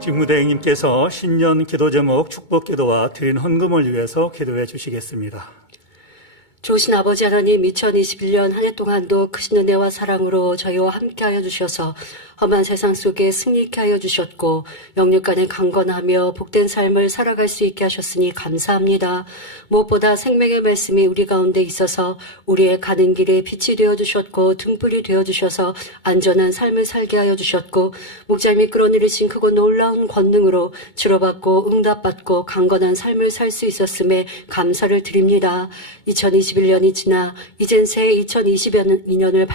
직무대행님께서 신년 기도 제목 축복 기도와 드린 헌금을 위해서 기도해 주시겠습니다. 좋으신 아버지 하나님, 2021년 한 해 동안도 크신 은혜와 사랑으로 저희와 함께하여 주셔서 험한 세상 속에 승리케 하여 주셨고 영육간에 강건하며 복된 삶을 살아갈 수 있게 하셨으니 감사합니다. 무엇보다 생명의 말씀이 우리 가운데 있어서 우리의 가는 길에 빛이 되어주셨고 등불이 되어주셔서 안전한 삶을 살게 하여 주셨고 목자님이 끌어내리신 크고 놀라운 권능으로 치료받고 응답받고 강건한 삶을 살 수 있었음에 감사를 드립니다. 2021년이 지나 이젠 새해 2022년을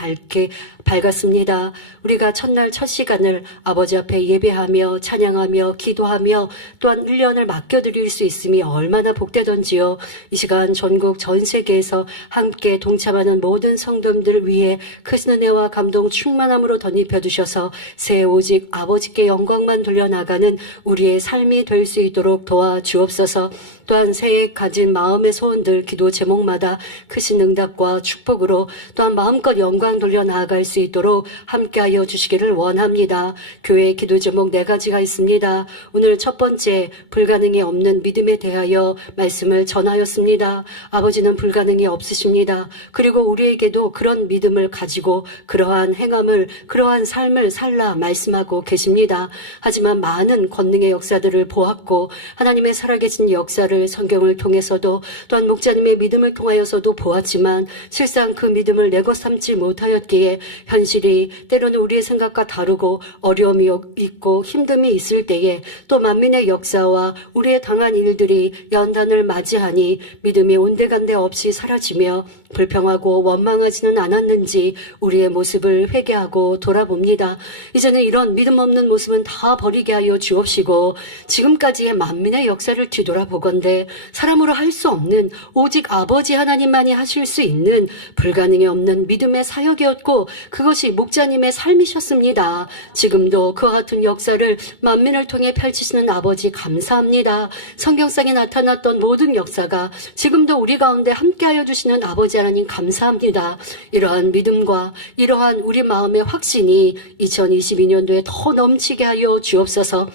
밝았습니다. 우리가 첫날 첫 시간을 아버지 앞에 예배하며 찬양하며 기도하며 또한 1년을 맡겨드릴 수 있음이 얼마나 복되던지요. 이 시간 전국 전 세계에서 함께 동참하는 모든 성도님들을 위해 크신 은혜와 감동 충만함으로 덧입혀 주셔서 새해 오직 아버지께 영광만 돌려나가는 우리의 삶이 될 수 있도록 도와주옵소서. 또한 새해 가진 마음의 소원들 기도 제목마다 크신 응답과 축복으로 또한 마음껏 영광 돌려 나아갈 수 있도록 함께하여 주시기를 원합니다. 교회 기도 제목 4가지가 있습니다. 오늘 첫 번째, 불가능이 없는 믿음에 대하여 말씀을 전하였습니다. 아버지는 불가능이 없으십니다. 그리고 우리에게도 그런 믿음을 가지고 그러한 행함을, 그러한 삶을 살라 말씀하고 계십니다. 하지만 많은 권능의 역사들을 보았고 하나님의 살아계신 역사를 성경을 통해서도 또한 목자님의 믿음을 통하여서도 보았지만 실상 그 믿음을 내것 삼지 못하였기에 현실이 때로는 우리의 생각과 다르고 어려움이 있고 힘듦이 있을 때에 또 만민의 역사와 우리의 당한 일들이 연단을 맞이하니 믿음이 온데간데 없이 사라지며 불평하고 원망하지는 않았는지 우리의 모습을 회개하고 돌아봅니다. 이제는 이런 믿음 없는 모습은 다 버리게 하여 주옵시고 지금까지의 만민의 역사를 뒤돌아보건대 사람으로 할 수 없는 오직 아버지 하나님만이 하실 수 있는 불가능이 없는 믿음의 사역이었고 그것이 목자님의 삶이셨습니다. 지금도 그와 같은 역사를 만민을 통해 펼치시는 아버지 감사합니다. 성경상에 나타났던 모든 역사가 지금도 우리 가운데 함께하여 주시는 아버지 하나님 감사합니다. 이러한 믿음과 이러한 우리 마음의 확신이 2022년도에 더 넘치게 하여 주옵소서.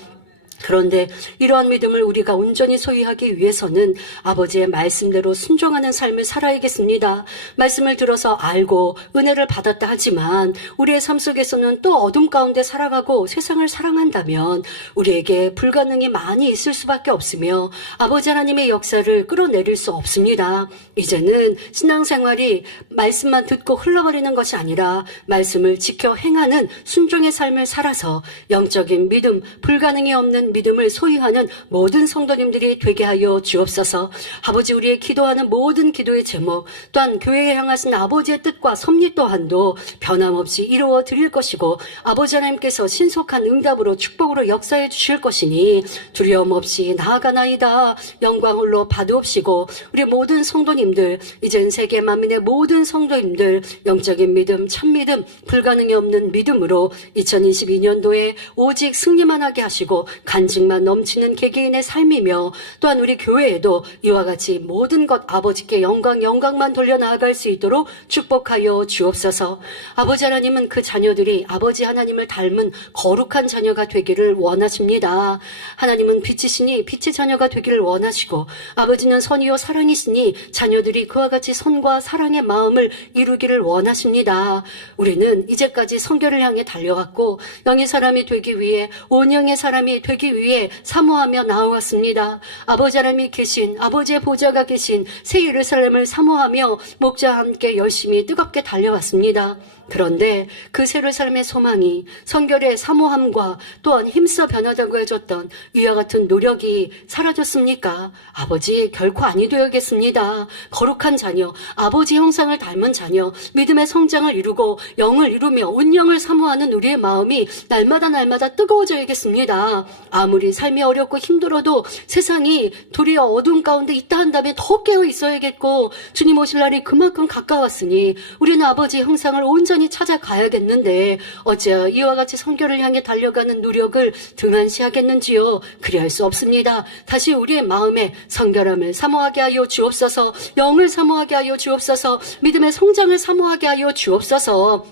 그런데 이러한 믿음을 우리가 온전히 소유하기 위해서는 아버지의 말씀대로 순종하는 삶을 살아야겠습니다. 말씀을 들어서 알고 은혜를 받았다 하지만 우리의 삶 속에서는 또 어둠 가운데 살아가고 세상을 사랑한다면 우리에게 불가능이 많이 있을 수밖에 없으며 아버지 하나님의 역사를 끌어내릴 수 없습니다. 이제는 신앙생활이 말씀만 듣고 흘러버리는 것이 아니라 말씀을 지켜 행하는 순종의 삶을 살아서 영적인 믿음, 불가능이 없는 믿음을 소유하는 모든 성도님들이 되게 하여 주옵소서. 아버지, 우리의 기도하는 모든 기도의 제목 또한 교회에 향하신 아버지의 뜻과 섭리 또한도 변함없이 이루어 드릴 것이고 아버지 하나님께서 신속한 응답으로 축복으로 역사해 주실 것이니 두려움 없이 나아가나이다. 영광 홀로 받으옵시고 우리 모든 성도님들, 이젠 세계 만민의 모든 성도님들 영적인 믿음, 참 믿음, 불가능이 없는 믿음으로 2022년도에 오직 승리만 하게 하시고 간증만 넘치는 개개인의 삶이며 또한 우리 교회에도 이와 같이 모든 것 아버지께 영광만 돌려나아갈 수 있도록 축복하여 주옵소서. 아버지 하나님은 그 자녀들이 아버지 하나님을 닮은 거룩한 자녀가 되기를 원하십니다. 하나님은 빛이시니 빛의 자녀가 되기를 원하시고 아버지는 선이요 사랑이시니 자녀들이 그와 같이 선과 사랑의 마음을 이루기를 원하십니다. 우리는 이제까지 성결을 향해 달려왔고 영의 사람이 되기 위해 온영의 사람이 되기 위해 사모하며 나아왔습니다. 아버지 하나님이 계신 아버지의 보좌가 계신 새 예루살렘을 사모하며 목자와 함께 열심히 뜨겁게 달려왔습니다. 그런데 그 새 예루살렘의 소망이 성결의 사모함과 또한 힘써 변하다고 해줬던 이와 같은 노력이 사라졌습니까? 아버지, 결코 아니 되어야겠습니다. 거룩한 자녀, 아버지 형상을 닮은 자녀, 믿음의 성장을 이루고 영을 이루며 온영을 사모하는 우리의 마음이 날마다 뜨거워져야겠습니다. 아무리 삶이 어렵고 힘들어도 세상이 도리어 어두운 가운데 있다 한다면 더 깨어 있어야겠고 주님 오실 날이 그만큼 가까웠으니 우리는 아버지 형상을 온전히 찾아가야겠는데 어찌하여 이와 같이 성결을 향해 달려가는 노력을 등한시하겠는지요? 그리할 수 없습니다. 다시 우리의 마음에 성결함을 사모하게 하여 주옵소서. 영을 사모하게 하여 주옵소서. 믿음의 성장을 사모하게 하여 주옵소서.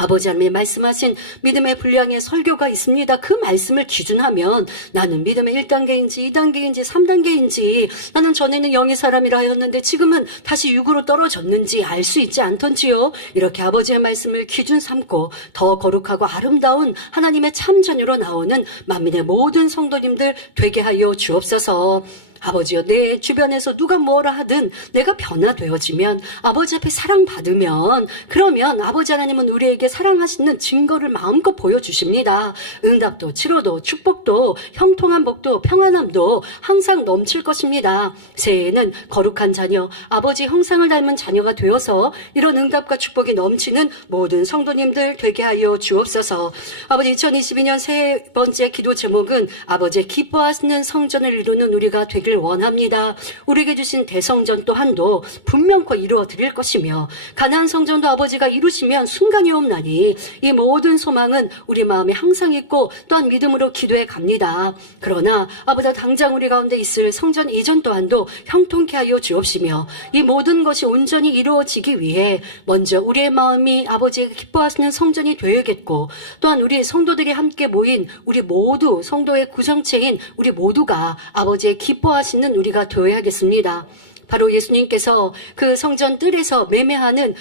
아버지 하나님이 말씀하신 믿음의 분량의 설교가 있습니다. 그 말씀을 기준하면 나는 믿음의 1단계인지 2단계인지 3단계인지 나는 전에는 영의 사람이라 하였는데 지금은 다시 육으로 떨어졌는지 알 수 있지 않던지요. 이렇게 아버지의 말씀을 기준 삼고 더 거룩하고 아름다운 하나님의 참전으로 나오는 만민의 모든 성도님들 되게 하여 주옵소서. 아버지여, 내 주변에서 누가 뭐라 하든 내가 변화되어지면 아버지 앞에 사랑받으면 그러면 아버지 하나님은 우리에게 사랑하시는 증거를 마음껏 보여주십니다. 응답도 치료도 축복도 형통한 복도 평안함도 항상 넘칠 것입니다. 새해에는 거룩한 자녀 아버지 형상을 닮은 자녀가 되어서 이런 응답과 축복이 넘치는 모든 성도님들 되게 하여 주옵소서. 아버지 2022년 세 번째 기도 제목은 아버지의 기뻐하시는 성전을 이루는 우리가 되길 원합니다. 우리에게 주신 대성전 또한도 분명코 이루어 드릴 것이며 가나안 성전도 아버지가 이루시면 순간이 없나니 이 모든 소망은 우리 마음에 항상 있고 또한 믿음으로 기도해 갑니다. 그러나 아버지 당장 우리 가운데 있을 성전 이전 또한도 형통케 하여 주옵시며 이 모든 것이 온전히 이루어지기 위해 먼저 우리의 마음이 아버지에게 기뻐하시는 성전이 되어야겠고 또한 우리 성도들이 함께 모인 우리 모두 성도의 구성체인 우리 모두가 아버지의 기뻐하시는 우리가 되어야겠습니다. 바로 예수님께서 그 성전 뜰에서 매매하는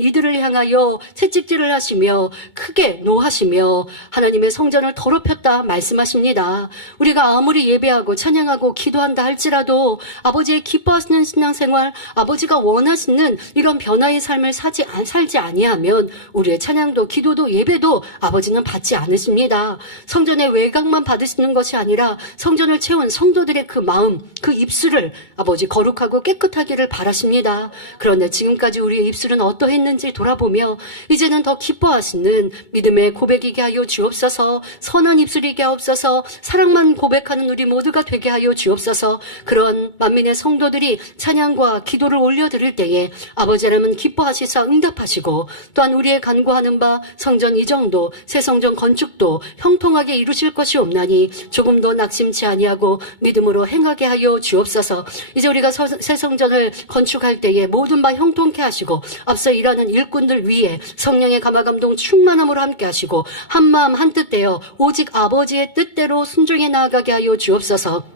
이들을 향하여 채찍질을 하시며 크게 노하시며 하나님의 성전을 더럽혔다 말씀하십니다. 우리가 아무리 예배하고 찬양하고 기도한다 할지라도 아버지의 기뻐하시는 신앙생활, 아버지가 원하시는 이런 변화의 삶을 살지 아니하면 우리의 찬양도 기도도 예배도 아버지는 받지 않으십니다. 성전의 외곽만 받으시는 것이 아니라 성전을 채운 성도들의 그 마음, 그 입술을 아버지 거룩하고 깨끗하기를 바라십니다. 그런데 지금까지 우리의 입술은 어떠했는지 돌아보며 이제는 더 기뻐하시는 믿음의 고백이게 하여 주옵소서. 선한 입술이게 하옵소서. 사랑만 고백하는 우리 모두가 되게 하여 주옵소서. 그런 만민의 성도들이 찬양과 기도를 올려드릴 때에 아버지 하나님은 기뻐하시사 응답하시고 또한 우리의 간구하는 바 성전 이정도 새 성전 건축도 형통하게 이루실 것이 없나니 조금도 낙심치 아니하고 믿음으로 행하게 하여 주옵소서. 이제 우리가 새 성전을 건축할 때에 모든 바 형통케 하시고 앞서 일하는 일꾼들 위에 성령의 감화감동 충만함으로 함께 하시고 한마음 한뜻 되어 오직 아버지의 뜻대로 순종해 나아가게 하여 주옵소서.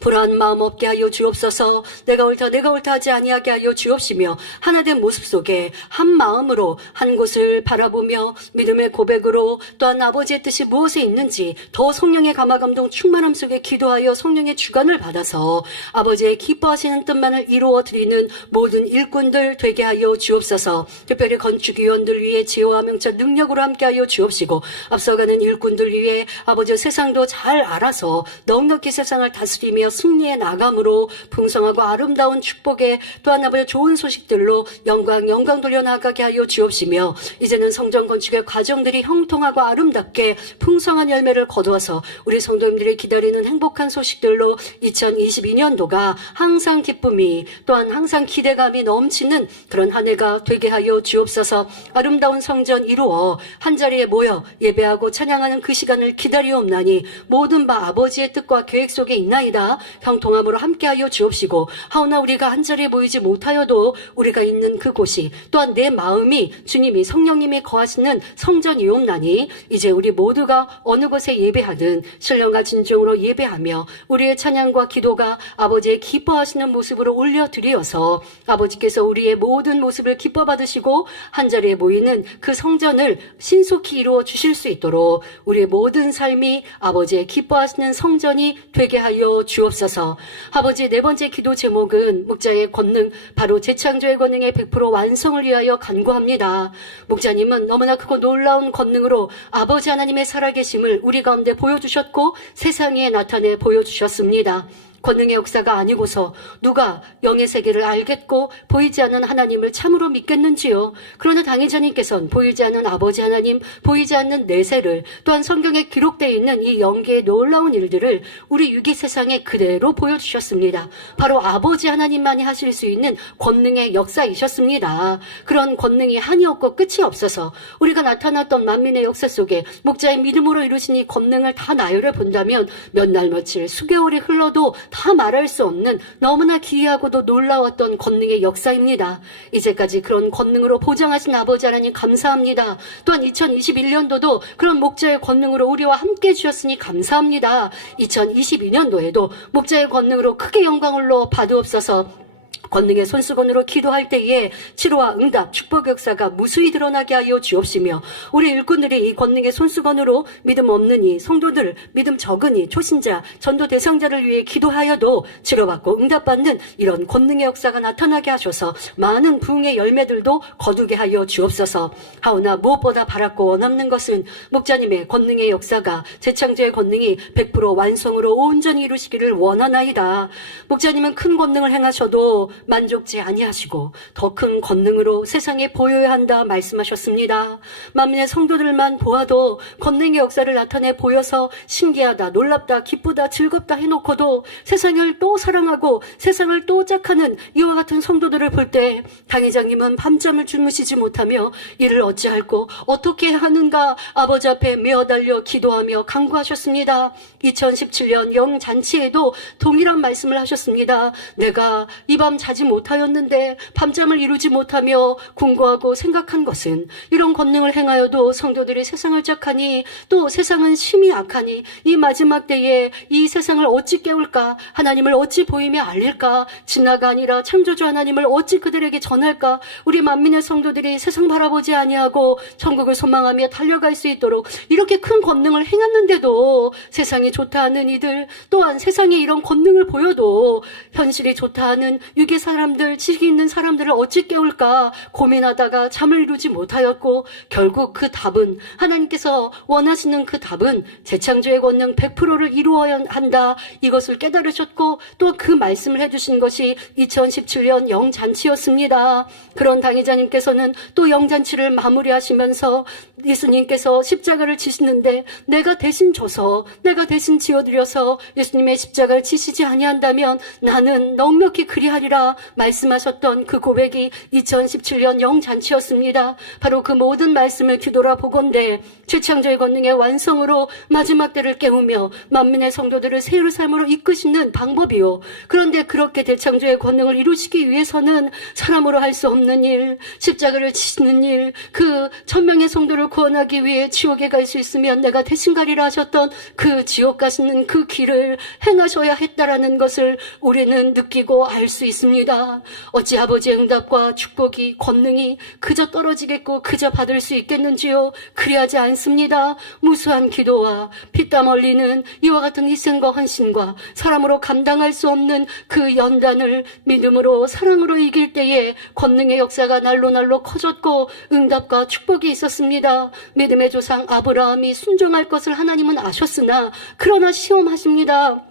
불안한 마음 없게 하여 주옵소서. 내가 옳다 하지 아니하게 하여 주옵시며 하나된 모습 속에 한 마음으로 한 곳을 바라보며 믿음의 고백으로 또한 아버지의 뜻이 무엇에 있는지 더 성령의 감화감동 충만함 속에 기도하여 성령의 주관을 받아서 아버지의 기뻐하시는 뜻만을 이루어 드리는 모든 일꾼들 되게 하여 주옵소서. 특별히 건축위원들 위해 지혜와 명철 능력으로 함께 하여 주옵시고 앞서가는 일꾼들 위해 아버지 세상도 잘 알아서 넉넉히 세상을 다스리며 승리의 나감으로 풍성하고 아름다운 축복에 또한 아버지 좋은 소식들로 영광 돌려 나가게 하여 주옵시며 이제는 성전 건축의 과정들이 형통하고 아름답게 풍성한 열매를 거두어서 우리 성도님들이 기다리는 행복한 소식들로 2022년도가 항상 기쁨이 또한 항상 기대감이 넘치는 그런 한 해가 되게 하여 주옵소서. 아름다운 성전 이루어 한자리에 모여 예배하고 찬양하는 그 시간을 기다리옵나니 모든 바 아버지의 뜻과 계획 속에 있나이다. 형통함으로 함께하여 주옵시고 하오나 우리가 한자리에 모이지 못하여도 우리가 있는 그곳이 또한 내 마음이 주님이 성령님이 거하시는 성전이옵나니 이제 우리 모두가 어느 곳에 예배하든 신령과 진정으로 예배하며 우리의 찬양과 기도가 아버지의 기뻐하시는 모습으로 올려드리어서 아버지께서 우리의 모든 모습을 기뻐 받으시고 한자리에 모이는 그 성전을 신속히 이루어 주실 수 있도록 우리의 모든 삶이 아버지의 기뻐하시는 성전이 되게 하여 주옵소서. 아버지 네 번째 기도 제목은 목자의 권능 바로 재창조의 권능의 100% 완성을 위하여 간구합니다. 목자님은 너무나 크고 놀라운 권능으로 아버지 하나님의 살아계심을 우리 가운데 보여주셨고 세상에 나타내 보여주셨습니다. 권능의 역사가 아니고서 누가 영의 세계를 알겠고 보이지 않는 하나님을 참으로 믿겠는지요. 그러나 당회자님께서는 보이지 않는 아버지 하나님, 보이지 않는 내세를 또한 성경에 기록되어 있는 이 영계의 놀라운 일들을 우리 유기 세상에 그대로 보여주셨습니다. 바로 아버지 하나님만이 하실 수 있는 권능의 역사이셨습니다. 그런 권능이 한이 없고 끝이 없어서 우리가 나타났던 만민의 역사 속에 목자의 믿음으로 이루신 이 권능을 다 나열해 본다면 몇 날 며칠 수개월이 흘러도 다 말할 수 없는 너무나 기이하고도 놀라웠던 권능의 역사입니다. 이제까지 그런 권능으로 보장하신 아버지 하나님 감사합니다. 또한 2021년도도 그런 목자의 권능으로 우리와 함께 해주셨으니 감사합니다. 2022년도에도 목자의 권능으로 크게 영광을로 받으옵소서. 권능의 손수건으로 기도할 때에 치료와 응답, 축복 역사가 무수히 드러나게 하여 주옵시며 우리 일꾼들이 이 권능의 손수건으로 믿음 없느니 성도들, 믿음 적으니 초신자, 전도 대상자를 위해 기도하여도 치료받고 응답받는 이런 권능의 역사가 나타나게 하셔서 많은 부흥의 열매들도 거두게 하여 주옵소서. 하오나 무엇보다 바랐고 원하는 것은 목자님의 권능의 역사가 재창조의 권능이 100% 완성으로 온전히 이루시기를 원하나이다. 목자님은 큰 권능을 행하셔도 만족지 아니하시고 더 큰 권능으로 세상에 보여야 한다 말씀하셨습니다. 만민의 성도들만 보아도 권능의 역사를 나타내 보여서 신기하다, 놀랍다, 기쁘다, 즐겁다 해놓고도 세상을 또 사랑하고 세상을 또 짝하는 이와 같은 성도들을 볼 때 당회장님은 밤잠을 주무시지 못하며 이를 어찌할꼬 어떻게 하는가 아버지 앞에 메어달려 기도하며 간구하셨습니다. 2017년 영잔치에도 동일한 말씀을 하셨습니다. 내가 이 밤 자지 못하였는데 밤잠을 이루지 못하며 궁고하고 생각한 것은 이런 권능을 행하여도 성도들이 세상을 짝하니 또 세상은 심히 악하니 이 마지막 때에 이 세상을 어찌 깨울까? 하나님을 어찌 보이며 알릴까? 진화가 아니라 창조주 하나님을 어찌 그들에게 전할까? 우리 만민의 성도들이 세상 바라보지 아니하고 천국을 소망하며 달려갈 수 있도록 이렇게 큰 권능을 행했는데도 세상이 좋다 하는 이들, 또한 세상에 이런 권능을 보여도 현실이 좋다 하는 유괴 사람들, 지식 있는 사람들을 어찌 깨울까 고민하다가 잠을 이루지 못하였고 결국 그 답은 하나님께서 원하시는 그 답은 재창조의 권능 100%를 이루어야 한다. 이것을 깨달으셨고 또 그 말씀을 해주신 것이 2017년 영잔치였습니다. 그런 당회자님께서는 또 영잔치를 마무리하시면서 예수님께서 십자가를 지시는데 내가 대신 져서 내가 대신 지어드려서 예수님의 십자가를 지시지 아니한다면 나는 넉넉히 그리하리라 말씀하셨던 그 고백이 2017년 영잔치였습니다. 바로 그 모든 말씀을 뒤돌아 보건대 최창조의 권능의 완성으로 마지막 때를 깨우며 만민의 성도들을 새 예루살렘으로 이끄시는 방법이요. 그런데 그렇게 대창조의 권능을 이루시기 위해서는 사람으로 할 수 없는 일, 십자가를 지시는 일, 그 천명의 성도를 구원하기 위해 지옥에 갈 수 있으면 내가 대신 가리라 하셨던 그 지옥 가시는 그 길을 행하셔야 했다라는 것을 우리는 느끼고 알 수 있습니다. 어찌 아버지의 응답과 축복이 권능이 그저 떨어지겠고 그저 받을 수 있겠는지요? 그리하지 않습니다. 무수한 기도와 피땀 흘리는 이와 같은 희생과 헌신과 사람으로 감당할 수 없는 그 연단을 믿음으로 사랑으로 이길 때에 권능의 역사가 날로 커졌고 응답과 축복이 있었습니다. 믿음의 조상 아브라함이 순종할 것을 하나님은 아셨으나 그러나 시험하십니다.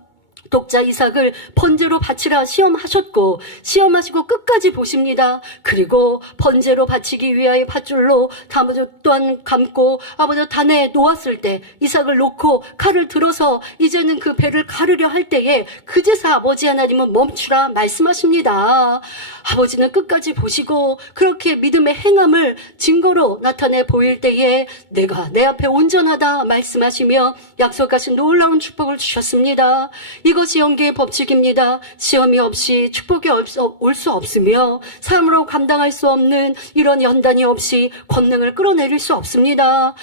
독자 이삭을 번제로 바치라 시험하셨고 시험하시고 끝까지 보십니다. 그리고 번제로 바치기 위하여 밧줄로 또한 감고 아버지 단에 놓았을 때 이삭을 놓고 칼을 들어서 이제는 그 배를 가르려 할 때에 그제서 아버지 하나님은 멈추라 말씀하십니다. 아버지는 끝까지 보시고 그렇게 믿음의 행함을 증거로 나타내 보일 때에 내가 내 앞에 온전하다 말씀하시며 약속하신 놀라운 축복을 주셨습니다. 이것이 연계의 법칙입니다. 시험이 없이 축복이 올 수 없으며 삶으로 감당할 수 없는 이런 연단이 없이 권능을 끌어내릴 수 없습니다.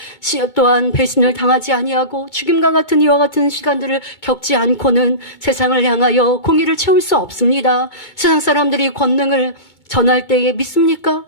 또한 배신을 당하지 아니하고 죽임과 같은 이와 같은 시간들을 겪지 않고는 세상을 향하여 공의를 채울 수 없습니다. 세상 사람들이 권능을 전할 때에 믿습니까?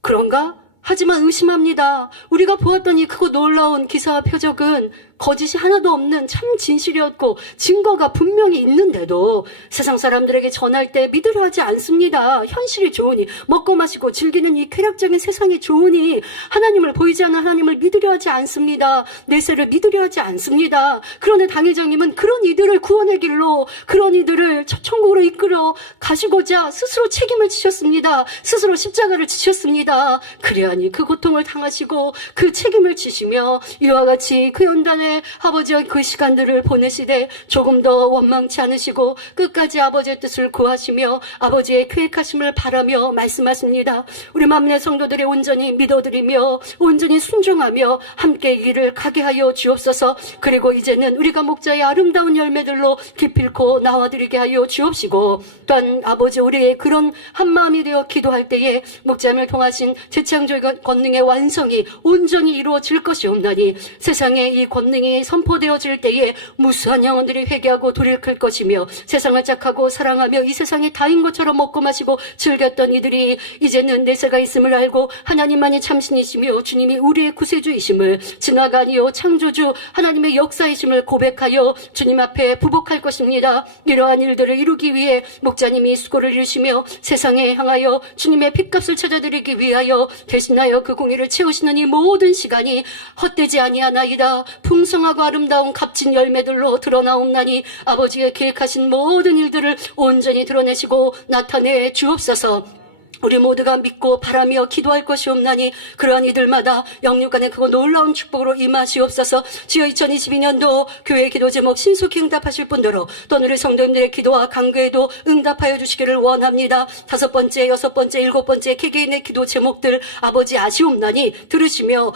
그런가? 하지만 의심합니다. 우리가 보았던 이 크고 놀라운 기사와 표적은 거짓이 하나도 없는 참 진실이었고 증거가 분명히 있는데도 세상 사람들에게 전할 때 믿으려 하지 않습니다. 현실이 좋으니 먹고 마시고 즐기는 이 쾌락적인 세상이 좋으니 하나님을 보이지 않는 하나님을 믿으려 하지 않습니다. 내세를 믿으려 하지 않습니다. 그런데 당회장님은 그런 이들을 구원의 길로 그런 이들을 천국으로 이끌어 가시고자 스스로 책임을 지셨습니다. 스스로 십자가를 지셨습니다. 그래야 없나니 그 고통을 당하시고 그 책임을 지시며 이와 같이 그 연단에 아버지와 그 시간들을 보내시되 조금 더 원망치 않으시고 끝까지 아버지의 뜻을 구하시며 아버지의 계획하심을 바라며 말씀하십니다. 우리 만민의 성도들이 온전히 믿어드리며 온전히 순종하며 함께 이 길을 가게 하여 주옵소서. 그리고 이제는 우리가 목자의 아름다운 열매들로 기필코 나와드리게 하여 주옵시고 또한 아버지 우리의 그런 한마음이 되어 기도할 때에 목자님을 통하신 재창조의 권능의 완성이 온전히 이루어질 것이옵나니 세상에 이 권능이 선포되어질 때에 무수한 영혼들이 회개하고 돌이킬 것이며 세상을 짝하고 사랑하며 이 세상이 다인 것처럼 먹고 마시고 즐겼던 이들이 이제는 내세가 있음을 알고 하나님만이 참신이시며 주님이 우리의 구세주이심을 진화가 아니요 창조주 하나님의 역사이심을 고백하여 주님 앞에 부복할 것입니다. 이러한 일들을 이루기 위해 목자님이 수고를 이루시며 세상에 향하여 주님의 핏값을 찾아드리기 위하여 대신하여 그 공의를 채우시는 이 모든 시간이 헛되지 아니하나이다. 풍성하고 아름다운 값진 열매들로 드러나옵나니 아버지의 계획하신 모든 일들을 온전히 드러내시고 나타내 주옵소서. 우리 모두가 믿고 바라며 기도할 것이 없나니 그러한 이들마다 영육간의 그거 놀라운 축복으로 임하시옵소서. 주여 2022년도 교회 기도 제목 신속히 응답하실 분들로 또 우리 성도님들의 기도와 간구에도 응답하여 주시기를 원합니다. 5번째, 6번째, 7번째 개개인의 기도 제목들 아버지 아시옵나니 들으시며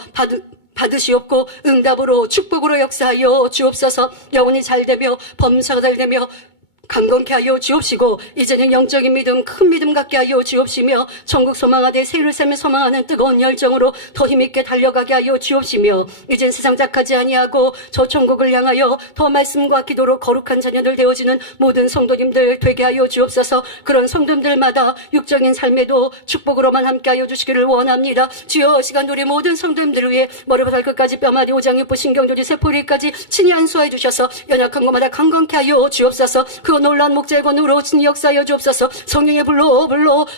받으시옵고 응답으로 축복으로 역사하여 주옵소서. 영혼이 잘되며 범사가 잘되며 강건케 하여 주옵시고 이제는 영적인 믿음 큰 믿음 갖게 하여 주옵시며 천국 소망하되 새를 삶을 소망하는 뜨거운 열정으로 더 힘있게 달려가게 하여 주옵시며 이젠 세상 작하지 아니하고 저 천국을 향하여 더 말씀과 기도로 거룩한 자녀들 되어지는 모든 성도님들 되게 하여 주옵소서. 그런 성도님들마다 육적인 삶에도 축복으로만 함께 하여 주시기를 원합니다. 주여 시간 우리 모든 성도님들을 위해 머리부터 발끝까지 뼈마디 오장육부 신경조리 세포리까지 친히 안수하여 주셔서 연약한 것마다 강건케 하여 주옵소서. 그 놀란 목자의 권능으로 친히 역사하여 주옵소서. 성령의 불로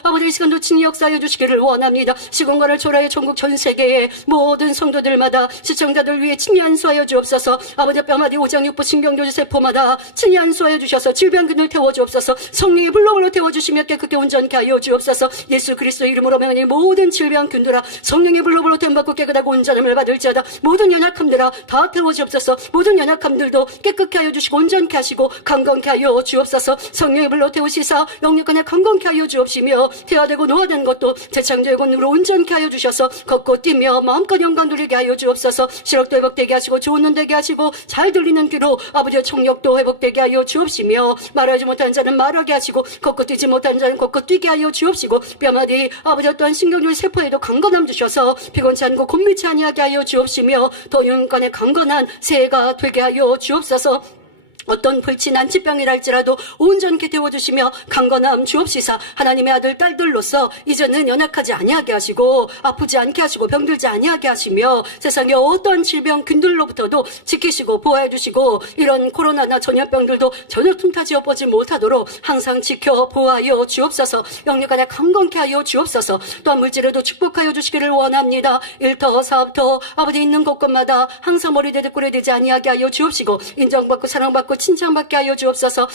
아버지의 시간도 친히 역사하여 주시기를 원합니다. 시공간을 초라해 전국 전 세계의 모든 성도들마다 시청자들 위해 친히 안수하여 주옵소서. 아버지 뼈마디 오장육부 신경조지 세포마다 친히 안수하여 주셔서 질병균을 태워 주옵소서. 성령의 불로 태워주시며 깨끗게 온전케 하여 주옵소서. 예수 그리스도 이름으로 명하니 모든 질병균들아 성령의 불로 태움받고 깨끗하고 온전함을 받을지어다. 모든 연약함들아 다 태워 주옵소서. 모든 연약함들도 깨끗게 하여 주시고 온전케 하시고 강건케 하여 주옵소서. 성령의 불로 태우시사 영육간에 강건케 하여 주옵시며 태화되고 노화된 것도 재창조의 권능으로 온전케 하여 주셔서 걷고 뛰며 마음껏 영광 누리게 하여 주옵소서. 시력도 회복되게 하시고 좋은 눈 되게 하시고 잘 들리는 귀로 아버지의 청력도 회복되게 하여 주옵시며 말하지 못하는 자는 말하게 하시고 걷고 뛰지 못하는 자는 걷고 뛰게 하여 주옵시고 뼈마디 아버지 또한 신경줄 세포에도 강건함 주셔서 피곤치 않고 곤미치 아니하게 하여 주옵시며 더 영육간에 강건한 새해가 되게 하여 주옵소서. 어떤 불치 난치병이랄지라도 온전케 태워주시며 강건함 주옵시사. 하나님의 아들 딸들로서 이제는 연약하지 아니하게 하시고 아프지 않게 하시고 병들지 아니하게 하시며 세상의 어떠한 질병균들로부터도 지키시고 보호해 주시고 이런 코로나나 전염병들도 전혀 틈타지 엎어지 못하도록 항상 지켜 보호하여 주옵소서. 영육간에 강건케 하여 주옵소서. 또한 물질에도 축복하여 주시기를 원합니다. 일터 사업터 아버지 있는 곳곳마다 항상 머리 대듯 꿀에 되지 아니하게 하여 주옵시고 인정받고 사랑받고 칭찬받게 하여 주옵소서.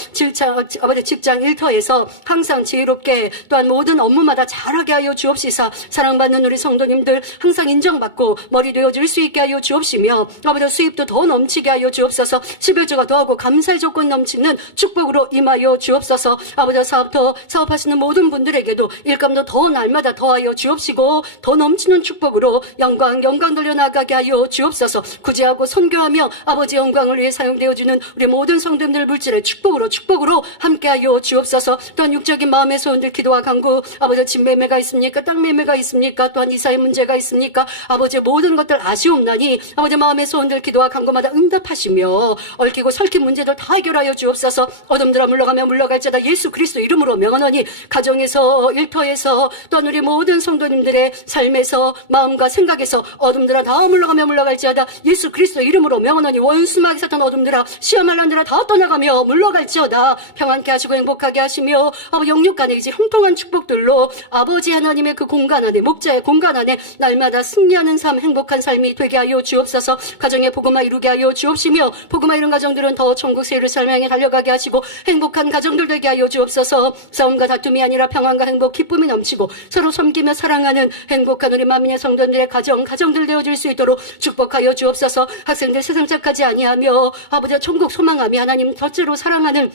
아버지 직장 일터에서 항상 지혜롭게 또한 모든 업무마다 잘하게 하여 주옵시사. 사랑받는 우리 성도님들 항상 인정받고 머리 되어질 수 있게 하여 주옵시며 아버지 수입도 더 넘치게 하여 주옵소서. 11조가 더하고 감사의 조건 넘치는 축복으로 임하여 주옵소서. 아버지 사업터 사업하시는 모든 분들에게도 일감도 더 날마다 더하여 주옵시고 더 넘치는 축복으로 영광 돌려나가게 하여 주옵소서. 구제하고 선교하며 아버지 영광을 위해 사용되어지는 우리 모든 성도님들 물질의 축복으로 함께하여 주옵소서. 또한 육적인 마음의 소원들 기도와 간구 아버지 집 매매가 있습니까? 땅 매매가 있습니까? 또한 이사의 문제가 있습니까? 아버지 모든 것들 아시옵나니 아버지 마음의 소원들 기도와 간구마다 응답하시며 얽히고 설킨 문제들 다 해결하여 주옵소서. 어둠들아 물러가며 물러갈지어다. 예수 그리스도 이름으로 명하노니 가정에서 일터에서 또한 우리 모든 성도님들의 삶에서 마음과 생각에서 어둠들아 다 물러가며 물러갈지어다. 예수 그리스도 이름으로 명하노니 원수마귀 사탄 어둠들아 시험할 난들아 아버지라 다 떠나가며 물러갈지어다. 평안케 하시고 행복하게 하시며 아버지 영육 간의 이제 형통한 축복들로 아버지 하나님의 그 공간 안에, 목자의 공간 안에 날마다 승리하는 삶, 행복한 삶이 되게 하여 주옵소서. 가정의 복음화 이루게 하여 주옵시며 복음화 이룬 가정들은 더 천국 세를 향해 달려가게 하시고 행복한 가정들 되게 하여 주옵소서. 싸움과 다툼이 아니라 평안과 행복, 기쁨이 넘치고 서로 섬기며 사랑하는 행복한 우리 만민의 성도들의 가정들 되어줄 수 있도록 축복하여 주옵소서. 학생들 세상 착하지 아니하며 아버지 천국 소망하며 하나님 첫째로 사랑하는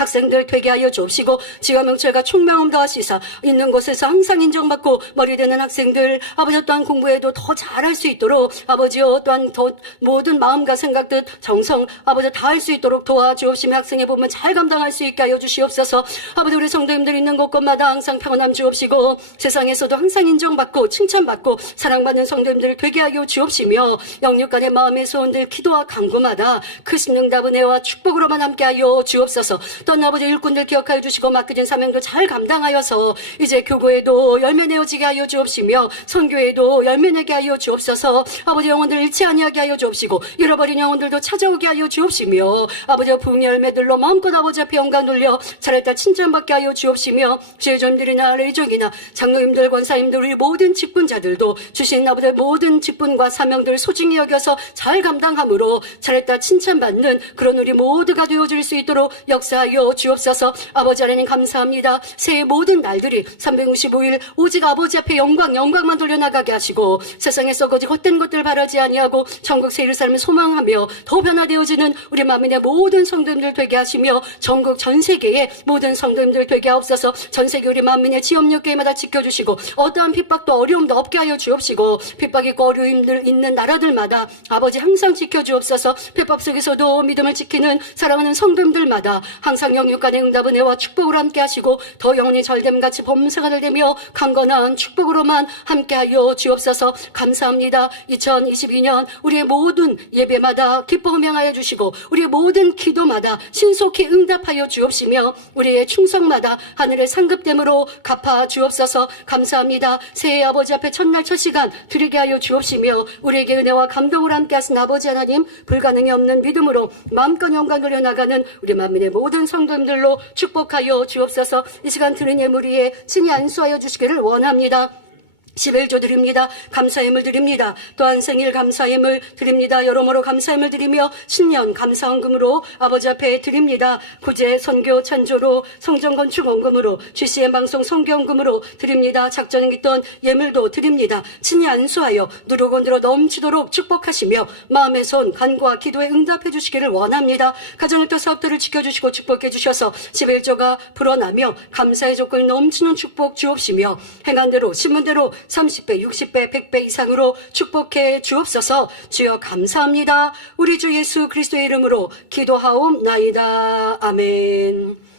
학생들 되게 하여 주옵시고 지와 명철과 총명함 더하시사 있는 곳에서 항상 인정받고 머리되는 학생들 아버지 또한 공부에도 더 잘할 수 있도록 아버지여 또한 더 모든 마음과 생각들 정성 아버지 다 할 수 있도록 도와주옵시며 학생의 부분 잘 감당할 수 있게 하여 주시옵소서. 아버지 우리 성도님들 있는 곳곳마다 항상 평안함 주옵시고 세상에서도 항상 인정받고 칭찬받고 사랑받는 성도님들 되게 하여 주옵시며 영육간의 마음의 소원들 기도와 간구마다 크신 응답은 은혜와 축복으로만 함께 하여 주옵소서. 또한 아버지 일꾼들 기억하여 주시고 맡겨진 사명들 잘 감당하여서 이제 교구에도 열매 내어지게 하여 주옵시며 선교에도 열매 내게 하여 주옵소서. 아버지 영혼들 잃지 아니하게 하여 주옵시고 잃어버린 영혼들도 찾아오게 하여 주옵시며 아버지 부흥의 열매들로 마음껏 아버지 앞에 영광 돌려 잘했다 칭찬받게 하여 주옵시며 주의점들이나 레이족이나 장로님들 권사님들 우리 모든 직분자들도 주신 아버지 모든 직분과 사명들 소중히 여겨서 잘 감당함으로 잘했다 칭찬받는 그런 우리 모두가 되어줄 수 있도록 역사하여 주옵소서. 아버지 하나님 감사합니다. 새해 모든 날들이 365일 오직 아버지 앞에 영광만 돌려나가게 하시고 세상에서 거짓 헛된 것들 바라지 아니하고 천국 세를 삶을 소망하며 더 변화되어지는 우리 만민의 모든 성도님들 되게 하시며 전국 전 세계의 모든 성도님들 되게 하옵소서. 전 세계 우리 만민의 지업력 계마다 지켜주시고 어떠한 핍박도 어려움도 없게 하여 주옵시고 핍박 있고 어려움들 있는 나라들마다 아버지 항상 지켜주옵소서. 핍박 속에서도 믿음을 지키는 사랑하는 성도님들마다 항상 영육간의 응답은 은혜와 축복으로 함께 하시고 더 영혼이 절됨같이 범사가 되며 강건한 축복으로만 함께하여 주옵소서. 감사합니다. 2022년 우리의 모든 예배마다 기뻐 음행하여 주시고 우리의 모든 기도마다 신속히 응답하여 주옵시며 우리의 충성마다 하늘의 상급됨으로 갚아 주옵소서. 감사합니다. 새해 아버지 앞에 첫날 첫 시간 드리게 하여 주옵시며 우리에게 은혜와 감동을 함께 하신 아버지 하나님 불가능이 없는 믿음으로 마음껏 영광 돌려나가는 우리 만민의 모든 성도님들로 축복하여 주옵소서. 이 시간 드린 예물 위에 친히 안수하여 주시기를 원합니다. 11조 드립니다. 감사함을 드립니다. 또한 생일 감사함을 드립니다. 여러모로 감사함을 드리며 신년 감사헌금으로 아버지 앞에 드립니다. 구제 선교 찬조로 성전 건축 원금으로 GCN 방송 선교헌금으로 드립니다. 작전에 있던 예물도 드립니다. 친히 안수하여 누르고 늘어 넘치도록 축복하시며 마음의 손 간구와 기도에 응답해 주시기를 원합니다. 가정일터 사업들을 지켜주시고 축복해 주셔서 11조가 불어나며 감사의 조건이 넘치는 축복 주옵시며 행한 대로 심은 대로 30배, 60배, 100배 이상으로 축복해 주옵소서. 주여 감사합니다. 우리 주 예수 그리스도의 이름으로 기도하옵나이다. 아멘.